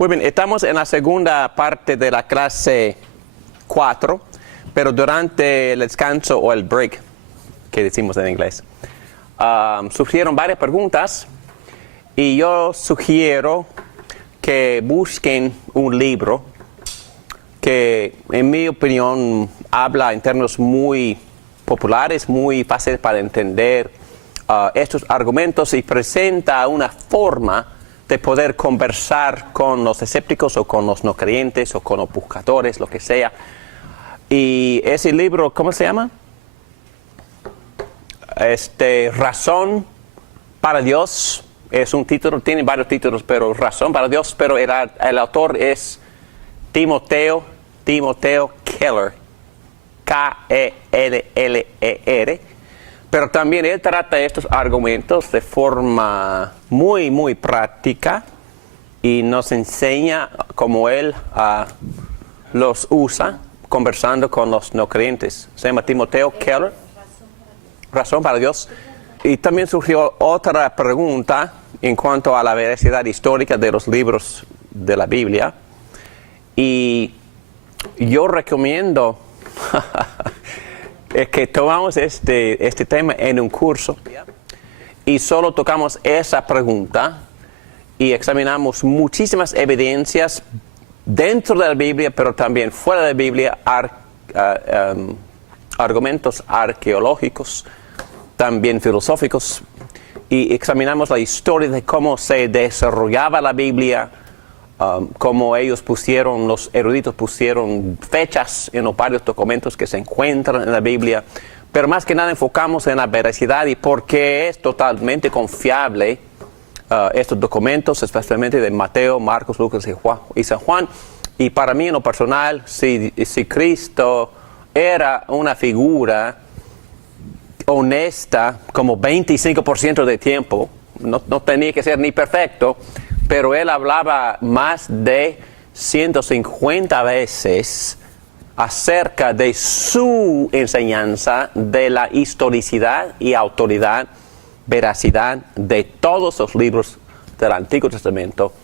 Muy bien, estamos en la segunda parte de la clase 4, pero durante el descanso o el break, que decimos en inglés, surgieron varias preguntas y yo sugiero que busquen un libro que, en mi opinión, habla en términos muy populares, muy fáciles para entender estos argumentos y presenta una forma de poder conversar con los escépticos o con los no creyentes o con los buscadores, lo que sea. Y ese libro, ¿cómo se llama? Razón para Dios. Es un título, tiene varios títulos, pero Razón para Dios. Pero el autor es Timoteo Keller. Keller. Pero también él trata estos argumentos de forma muy, muy práctica y nos enseña cómo él los usa conversando con los no creyentes. Se llama Timoteo Keller, Razón para Dios. Y también surgió otra pregunta en cuanto a la veracidad histórica de los libros de la Biblia. Y yo recomiendo es que tomamos este tema en un curso y solo tocamos esa pregunta y examinamos muchísimas evidencias dentro de la Biblia, pero también fuera de la Biblia, argumentos arqueológicos, también filosóficos, y examinamos la historia de cómo se desarrollaba la Biblia, como los eruditos pusieron fechas en los varios documentos que se encuentran en la Biblia, pero más que nada enfocamos en la veracidad y por qué es totalmente confiable estos documentos, especialmente de Mateo, Marcos, Lucas y San Juan. Y para mí en lo personal, si Cristo era una figura honesta como 25% del tiempo, no tenía que ser ni perfecto, pero él hablaba más de 150 veces acerca de su enseñanza, de la historicidad y autoridad, veracidad de todos los libros del Antiguo Testamento,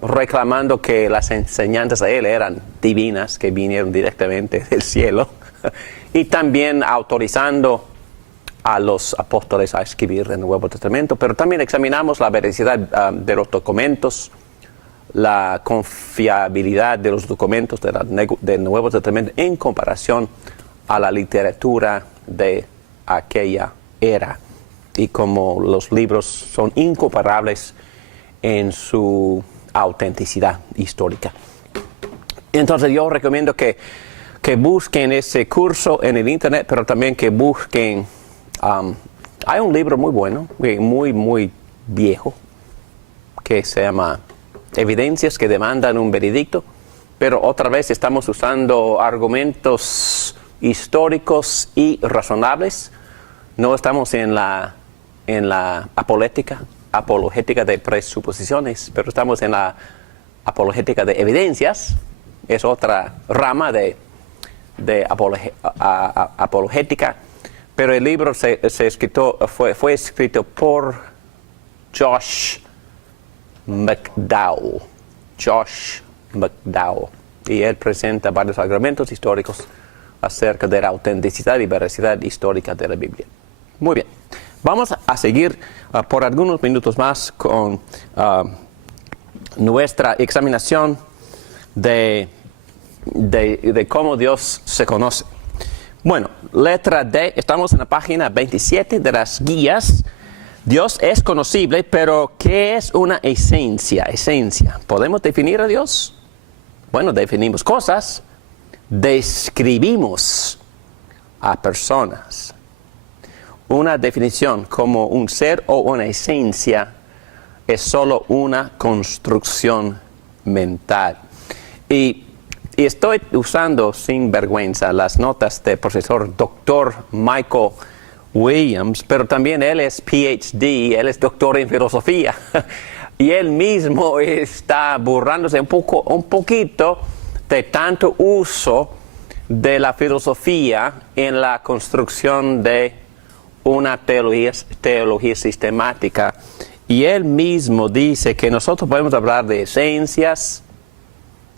reclamando que las enseñanzas de él eran divinas, que vinieron directamente del cielo, y también autorizando a los apóstoles a escribir en el Nuevo Testamento, pero también examinamos la veracidad de los documentos, la confiabilidad de los documentos del Nuevo Testamento en comparación a la literatura de aquella era, y como los libros son incomparables en su autenticidad histórica. Entonces yo recomiendo que busquen ese curso en el internet, pero también que busquen hay un libro muy bueno, muy, muy viejo, que se llama Evidencias que demandan un veredicto, pero otra vez estamos usando argumentos históricos y razonables. No estamos en la apologética de presuposiciones, pero estamos en la apologética de evidencias. Es otra rama de apologética. Pero el libro fue escrito por Josh McDowell. Y él presenta varios argumentos históricos acerca de la autenticidad y veracidad histórica de la Biblia. Muy bien. Vamos a seguir por algunos minutos más con nuestra examinación de cómo Dios se conoce. Bueno, letra D, estamos en la página 27 de las guías. Dios es conocible, pero ¿qué es una esencia? Esencia. ¿Podemos definir a Dios? Bueno, definimos cosas, describimos a personas. Una definición como un ser o una esencia es solo una construcción mental. Y estoy usando sin vergüenza las notas del profesor Dr. Michael Williams, pero también él es PhD, él es doctor en filosofía. Y él mismo está burlándose un poquito de tanto uso de la filosofía en la construcción de una teología sistemática. Y él mismo dice que nosotros podemos hablar de esencias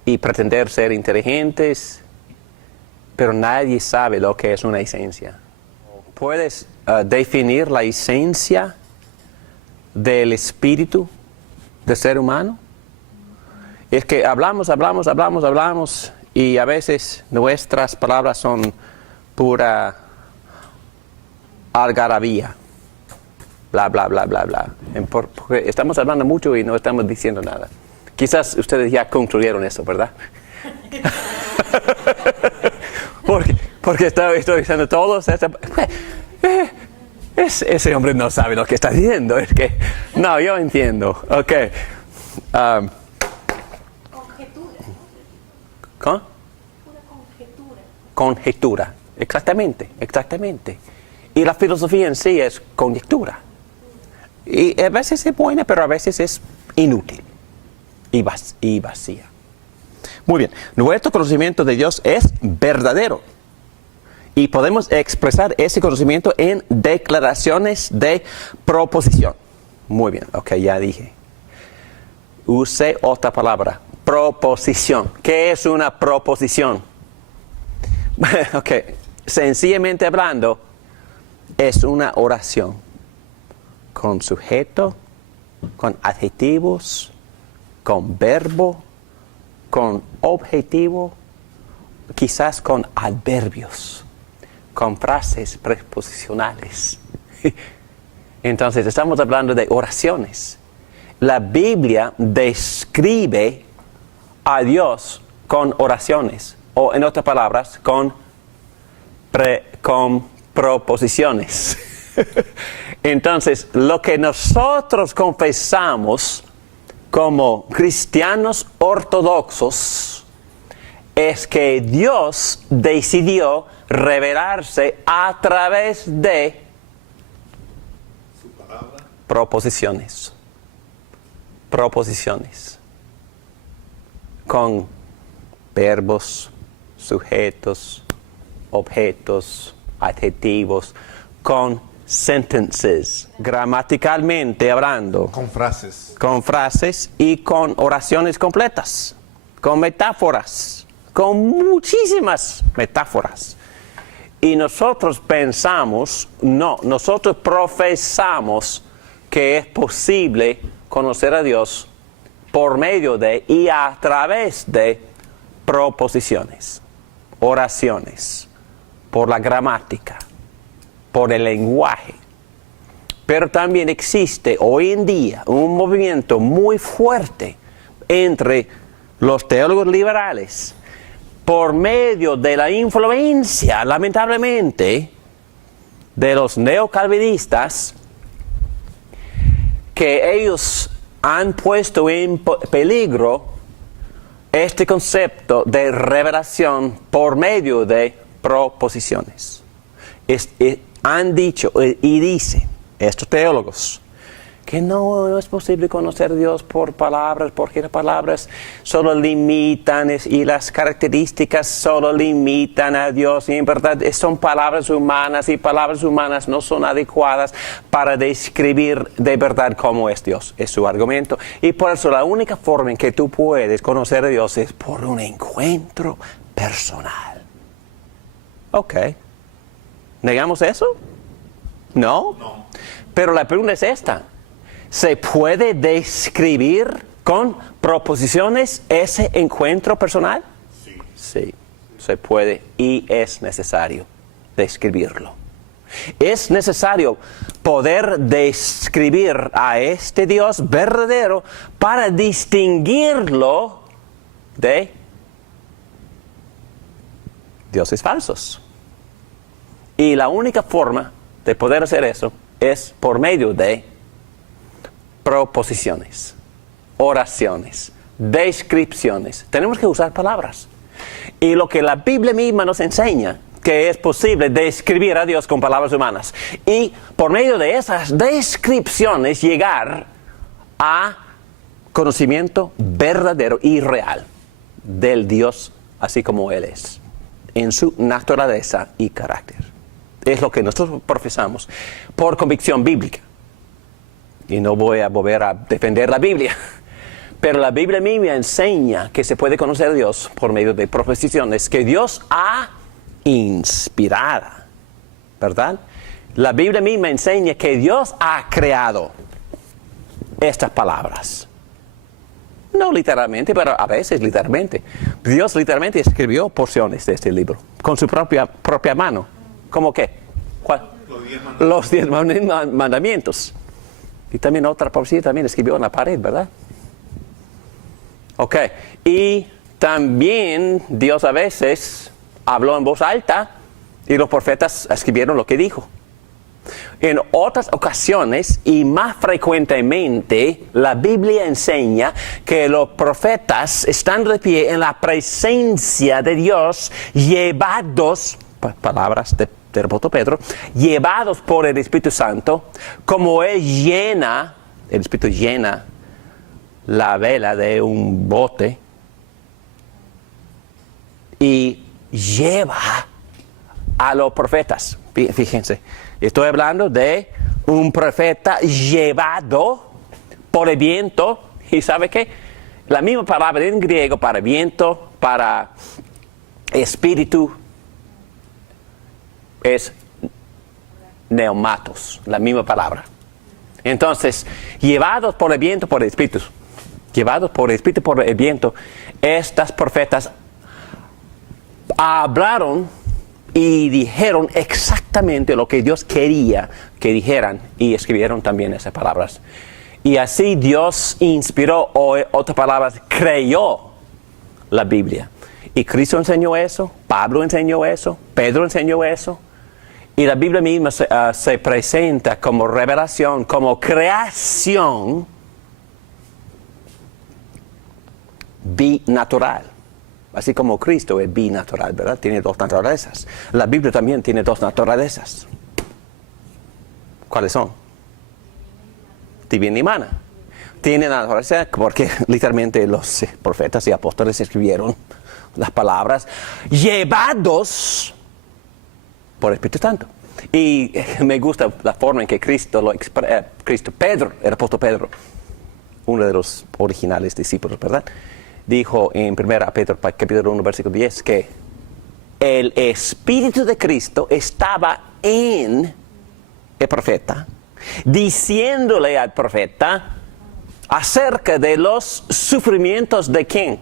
y pretender ser inteligentes, pero nadie sabe lo que es una esencia. ¿Puedes definir la esencia del espíritu del ser humano? Es que hablamos y a veces nuestras palabras son pura algarabía. Bla, bla, bla, bla, bla. Porque estamos hablando mucho y no estamos diciendo nada. Quizás ustedes ya concluyeron eso, ¿verdad? porque estoy diciendo todos. Ese hombre no sabe lo que está diciendo. Es que, no, yo entiendo. Ok. Conjetura. ¿Cómo? Pura conjetura. Conjetura. Exactamente. Y la filosofía en sí es conjetura. Y a veces es buena, pero a veces es inútil y vacía. Muy bien, nuestro conocimiento de Dios es verdadero. Y podemos expresar ese conocimiento en declaraciones de proposición. Muy bien, ok, ya dije. Use otra palabra, proposición. ¿Qué es una proposición? Ok, sencillamente hablando, es una oración. Con sujeto, con adjetivos, con verbo, con objetivo, quizás con adverbios, con frases preposicionales. Entonces, estamos hablando de oraciones. La Biblia describe a Dios con oraciones, o en otras palabras, con proposiciones. Entonces, lo que nosotros confesamos como cristianos ortodoxos es que Dios decidió revelarse a través de su palabra. Proposiciones. Con verbos, sujetos, objetos, adjetivos, con sentences, gramaticalmente hablando. Con frases. Con frases y con oraciones completas, con metáforas, con muchísimas metáforas. Y nosotros nosotros profesamos que es posible conocer a Dios por medio de y a través de proposiciones, oraciones, por la gramática, por el lenguaje. Pero también existe hoy en día un movimiento muy fuerte entre los teólogos liberales por medio de la influencia, lamentablemente, de los neocalvinistas, que ellos han puesto en peligro este concepto de revelación por medio de proposiciones. Han dicho y dicen estos teólogos que no es posible conocer a Dios por palabras, porque las palabras solo limitan y las características solo limitan a Dios. Y en verdad son palabras humanas y palabras humanas no son adecuadas para describir de verdad cómo es Dios. Es su argumento. Y por eso la única forma en que tú puedes conocer a Dios es por un encuentro personal. Ok. ¿Negamos eso? ¿No? No. Pero la pregunta es esta. ¿Se puede describir con proposiciones ese encuentro personal? Sí. Sí, se puede y es necesario describirlo. Es necesario poder describir a este Dios verdadero para distinguirlo de dioses falsos. Y la única forma de poder hacer eso es por medio de proposiciones, oraciones, descripciones. Tenemos que usar palabras. Y lo que la Biblia misma nos enseña, que es posible describir a Dios con palabras humanas. Y por medio de esas descripciones llegar a conocimiento verdadero y real del Dios así como Él es, en su naturaleza y carácter. Es lo que nosotros profesamos por convicción bíblica. Y no voy a volver a defender la Biblia, pero la Biblia misma enseña que se puede conocer a Dios por medio de proposiciones que Dios ha inspirado, ¿verdad? La Biblia misma enseña que Dios ha creado estas palabras. No literalmente, pero a veces literalmente. Dios literalmente escribió porciones de este libro con su propia mano. ¿Cómo qué? ¿Cuál? Los 10 mandamientos. Y también otra profecía también escribió en la pared, ¿verdad? Ok. Y también Dios a veces habló en voz alta y los profetas escribieron lo que dijo. En otras ocasiones y más frecuentemente, la Biblia enseña que los profetas están de pie en la presencia de Dios, llevados, palabras del apóstol Pedro, llevados por el Espíritu Santo, como el Espíritu llena la vela de un bote y lleva a los profetas. Fíjense, estoy hablando de un profeta llevado por el viento. ¿Y sabe qué? La misma palabra en griego para viento, para espíritu, es neumatos, la misma palabra. Entonces, llevados por el viento, por el espíritu, llevados por el espíritu, por el viento, estas profetas hablaron y dijeron exactamente lo que Dios quería que dijeran y escribieron también esas palabras. Y así Dios inspiró, o otras palabras, creyó la Biblia. Y Cristo enseñó eso, Pablo enseñó eso, Pedro enseñó eso. Y la Biblia misma se presenta como revelación, como creación binatural. Así como Cristo es binatural, ¿verdad? Tiene 2 naturalezas. La Biblia también tiene 2 naturalezas. ¿Cuáles son? Divina y humana. Tiene la naturaleza porque literalmente los profetas y apóstoles escribieron las palabras llevados por el Espíritu Santo. Y me gusta la forma en que Pedro, el apóstol Pedro, uno de los originales discípulos, ¿verdad?, dijo en 1 Pedro capítulo 1 versículo 10 que el Espíritu de Cristo estaba en el profeta, diciéndole al profeta acerca de los sufrimientos de ¿quién?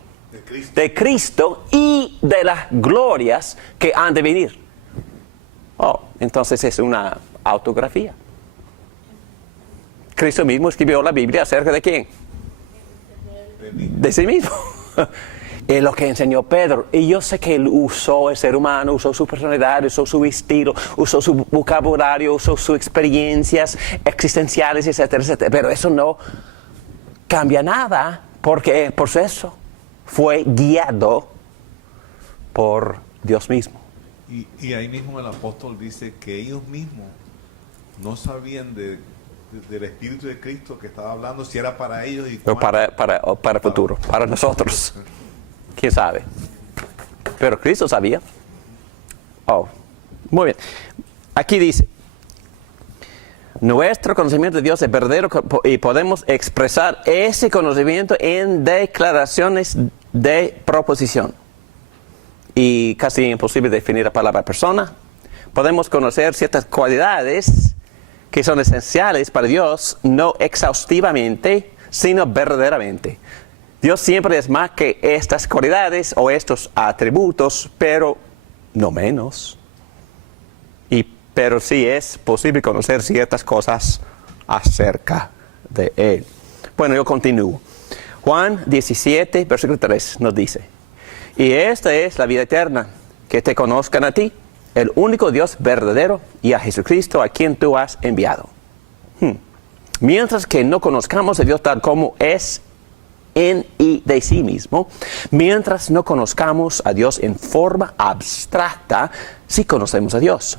De Cristo y de las glorias que han de venir. Entonces es una autografía. Cristo mismo escribió la Biblia acerca de ¿quién? De sí mismo. Es lo que enseñó Pedro. Y yo sé que él usó el ser humano, usó su personalidad, usó su estilo, usó su vocabulario, usó sus experiencias existenciales, etcétera, etcétera. Pero eso no cambia nada porque el proceso fue guiado por Dios mismo. Y ahí mismo el apóstol dice que ellos mismos no sabían del Espíritu de Cristo que estaba hablando, si era para ellos y para el futuro, para nosotros. ¿Quién sabe? Pero Cristo sabía. Muy bien. Aquí dice, nuestro conocimiento de Dios es verdadero y podemos expresar ese conocimiento en declaraciones de proposición. Y casi imposible definir la palabra persona. Podemos conocer ciertas cualidades que son esenciales para Dios, no exhaustivamente, sino verdaderamente. Dios siempre es más que estas cualidades o estos atributos, pero no menos. Pero sí es posible conocer ciertas cosas acerca de Él. Bueno, yo continúo. Juan 17, versículo 3 nos dice, y esta es la vida eterna, que te conozcan a ti, el único Dios verdadero, y a Jesucristo a quien tú has enviado. Mientras que no conozcamos a Dios tal como es en y de sí mismo, mientras no conozcamos a Dios en forma abstracta, sí conocemos a Dios.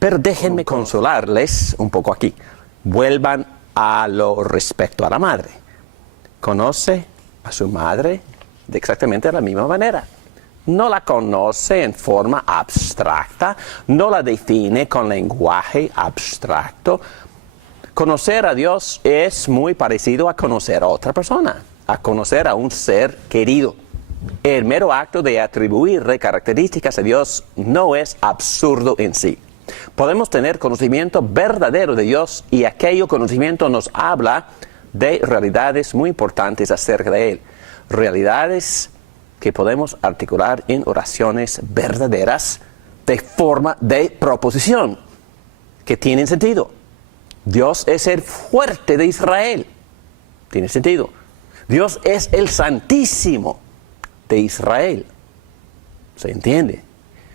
Pero déjenme consolarles un poco aquí. Vuelvan a lo respecto a la madre. conoce a su madre de exactamente la misma manera. No la conoce en forma abstracta, no la define con lenguaje abstracto. Conocer a Dios es muy parecido a conocer a otra persona, a conocer a un ser querido. El mero acto de atribuirle características a Dios no es absurdo en sí. Podemos tener conocimiento verdadero de Dios y aquello conocimiento nos habla de realidades muy importantes acerca de Él. Realidades que podemos articular en oraciones verdaderas de forma de proposición, que tienen sentido. Dios es el fuerte de Israel. Tiene sentido. Dios es el Santísimo de Israel. ¿Se entiende?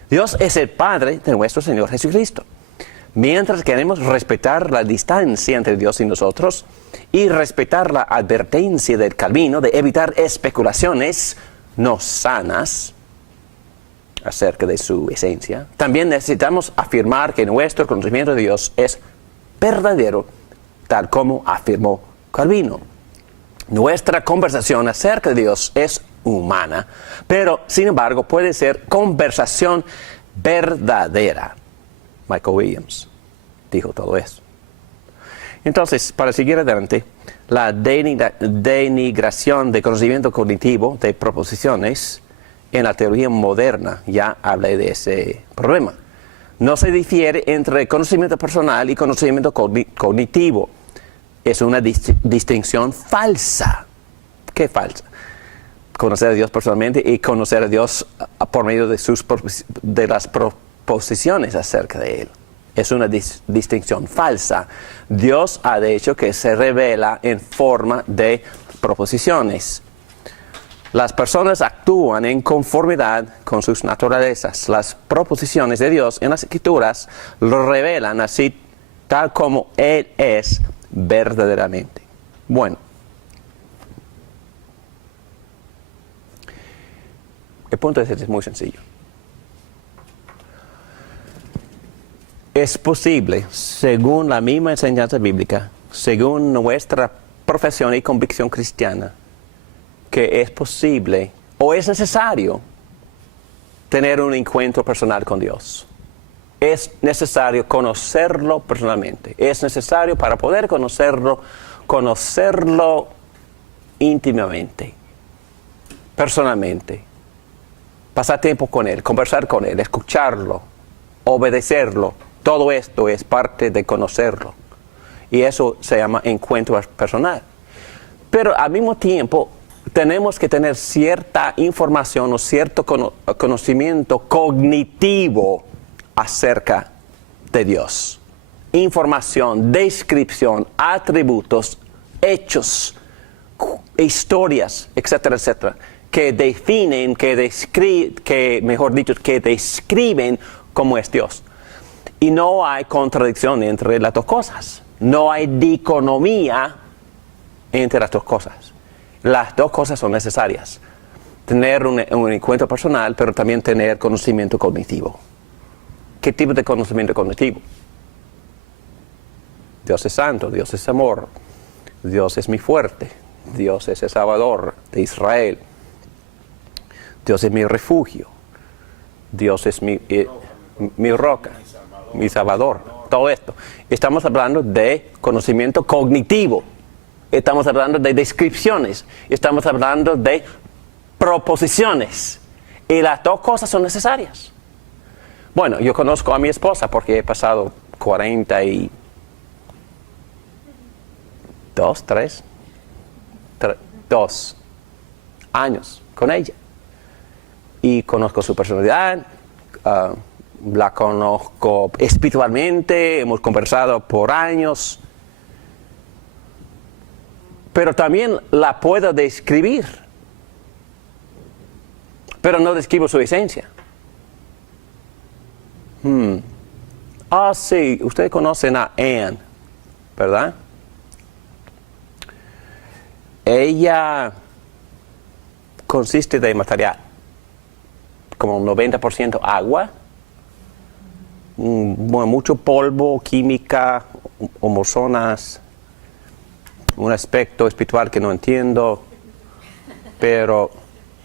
Dios es el Padre de nuestro Señor Jesucristo. Mientras queremos respetar la distancia entre Dios y nosotros y respetar la advertencia del Calvino de evitar especulaciones no sanas acerca de su esencia, también necesitamos afirmar que nuestro conocimiento de Dios es verdadero, tal como afirmó Calvino. Nuestra conversación acerca de Dios es humana, pero sin embargo puede ser conversación verdadera. Michael Williams dijo todo eso. Entonces, para seguir adelante, la denigración de conocimiento cognitivo de proposiciones en la teoría moderna, ya hablé de ese problema. No se difiere entre conocimiento personal y conocimiento cognitivo. Es una distinción falsa. ¿Qué falsa? Conocer a Dios personalmente y conocer a Dios por medio de las proposiciones acerca de Él. Es una distinción falsa. Dios ha dicho que se revela en forma de proposiciones. Las personas actúan en conformidad con sus naturalezas. Las proposiciones de Dios en las Escrituras lo revelan así tal como Él es verdaderamente. Bueno, el punto es muy sencillo. Es posible, según la misma enseñanza bíblica, según nuestra profesión y convicción cristiana, que es posible o es necesario tener un encuentro personal con Dios. Es necesario conocerlo personalmente. Es necesario para poder conocerlo íntimamente, personalmente. Pasar tiempo con Él, conversar con Él, escucharlo, obedecerlo. Todo esto es parte de conocerlo. Y eso se llama encuentro personal. Pero al mismo tiempo tenemos que tener cierta información o cierto conocimiento cognitivo acerca de Dios. Información, descripción, atributos, hechos, historias, etcétera, etcétera, que definen, que describen cómo es Dios. Y no hay contradicción entre las dos cosas. No hay dicotomía entre las dos cosas. Las dos cosas son necesarias. Tener un encuentro personal, pero también tener conocimiento cognitivo. ¿Qué tipo de conocimiento cognitivo? Dios es santo, Dios es amor, Dios es mi fuerte, Dios es el Salvador de Israel, Dios es mi refugio, Dios es mi roca, mi Salvador, todo esto. Estamos hablando de conocimiento cognitivo, estamos hablando de descripciones, estamos hablando de proposiciones, y las dos cosas son necesarias. Bueno, yo conozco a mi esposa porque he pasado 42 años con ella. Y conozco su personalidad, la conozco espiritualmente, hemos conversado por años. Pero también la puedo describir. Pero no describo su esencia. Sí, ustedes conocen a Anne, ¿verdad? Ella consiste de material como 90% agua, mucho polvo, química, homozonas, un aspecto espiritual que no entiendo, pero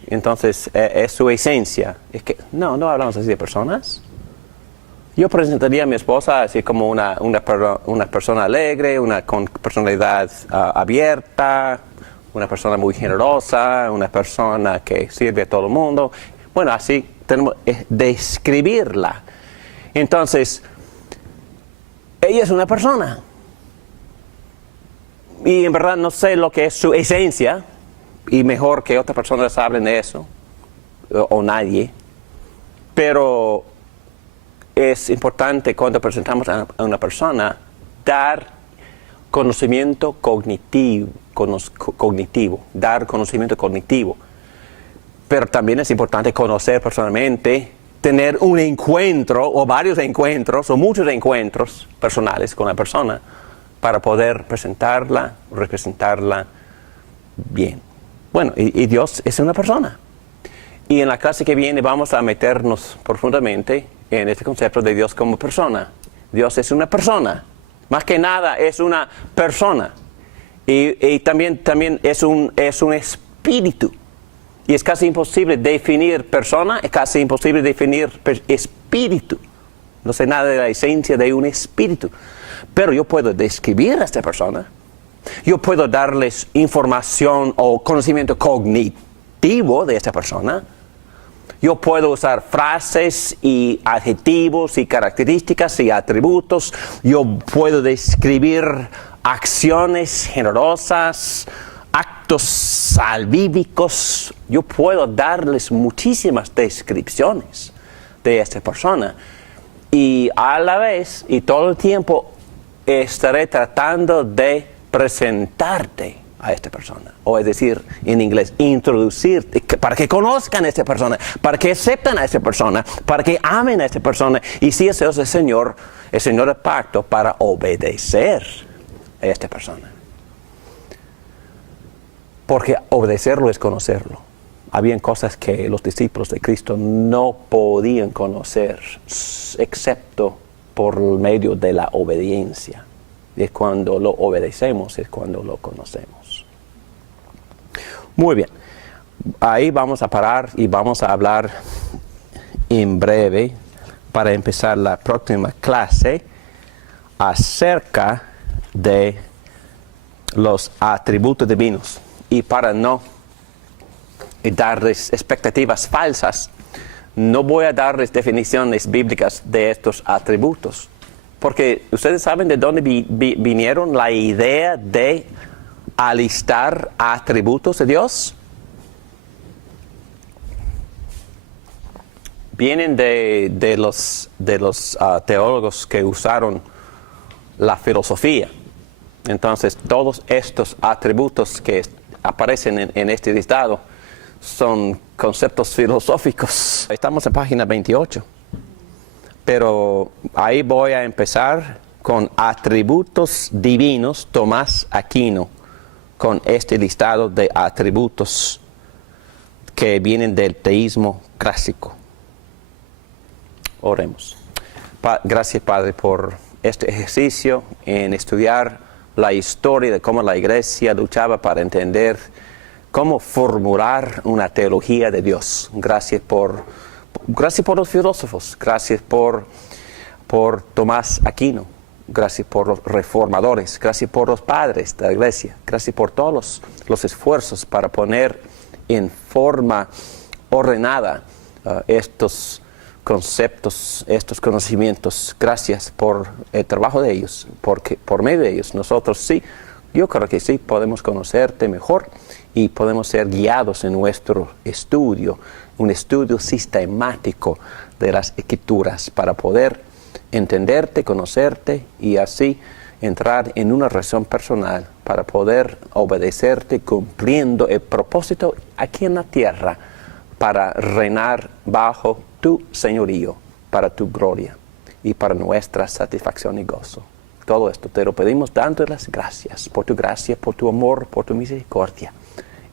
entonces es su esencia. Es que no hablamos así de personas. Yo presentaría a mi esposa así como una persona alegre, con personalidad abierta, una persona muy generosa, una persona que sirve a todo el mundo. Bueno, así tenemos que describirla. Entonces, ella es una persona. Y en verdad no sé lo que es su esencia, y mejor que otras personas hablen de eso, o nadie. Pero es importante cuando presentamos a una persona dar conocimiento cognitivo, dar conocimiento cognitivo. Pero también es importante conocer personalmente, tener un encuentro o varios encuentros o muchos encuentros personales con la persona para poder presentarla, representarla bien. Bueno, y Dios es una persona. Y en la clase que viene vamos a meternos profundamente en este concepto de Dios como persona. Dios es una persona. Más que nada es una persona. Y también es un espíritu. Y es casi imposible definir persona, es casi imposible definir espíritu. No sé nada de la esencia de un espíritu. Pero yo puedo describir a esta persona. Yo puedo darles información o conocimiento cognitivo de esta persona. Yo puedo usar frases y adjetivos y características y atributos. Yo puedo describir acciones generosas, actos salvíficos. Yo puedo darles muchísimas descripciones de esta persona. Y a la vez, y todo el tiempo, estaré tratando de presentarte a esta persona. O es decir, en inglés, introducirte, para que conozcan a esta persona, para que acepten a esta persona, para que amen a esta persona. Y si ese es el Señor del pacto para obedecer a esta persona. Porque obedecerlo es conocerlo. Habían cosas que los discípulos de Cristo no podían conocer, excepto por medio de la obediencia. Y es cuando lo obedecemos, es cuando lo conocemos. Muy bien. Ahí vamos a parar y vamos a hablar en breve, para empezar la próxima clase, acerca de los atributos divinos. Y para no darles expectativas falsas, no voy a darles definiciones bíblicas de estos atributos. Porque ustedes saben de dónde vinieron la idea de alistar atributos de Dios. Vienen de los teólogos que usaron la filosofía. Entonces, todos estos atributos que aparecen en este listado son conceptos filosóficos. Estamos en página 28. Pero ahí voy a empezar con atributos divinos, Tomás Aquino, con este listado de atributos que vienen del teísmo clásico. Oremos. Gracias, Padre, por este ejercicio en estudiar la historia de cómo la Iglesia luchaba para entender cómo formular una teología de Dios. Gracias por los filósofos, gracias por Tomás Aquino, gracias por los reformadores, gracias por los padres de la Iglesia, gracias por todos los esfuerzos para poner en forma ordenada estos conceptos, estos conocimientos. Gracias por el trabajo de ellos, porque por medio de ellos nosotros sí, yo creo que sí podemos conocerte mejor y podemos ser guiados en nuestro estudio, un estudio sistemático de las Escrituras para poder entenderte, conocerte y así entrar en una relación personal para poder obedecerte cumpliendo el propósito aquí en la tierra para reinar bajo tu señorío, para tu gloria y para nuestra satisfacción y gozo. Todo esto te lo pedimos dando las gracias por tu gracia, por tu amor, por tu misericordia.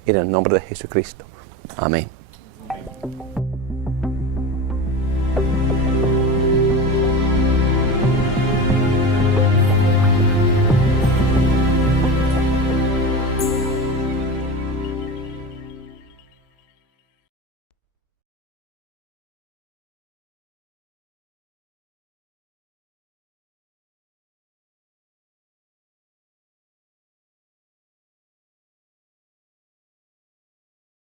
En el nombre de Jesucristo. Amén.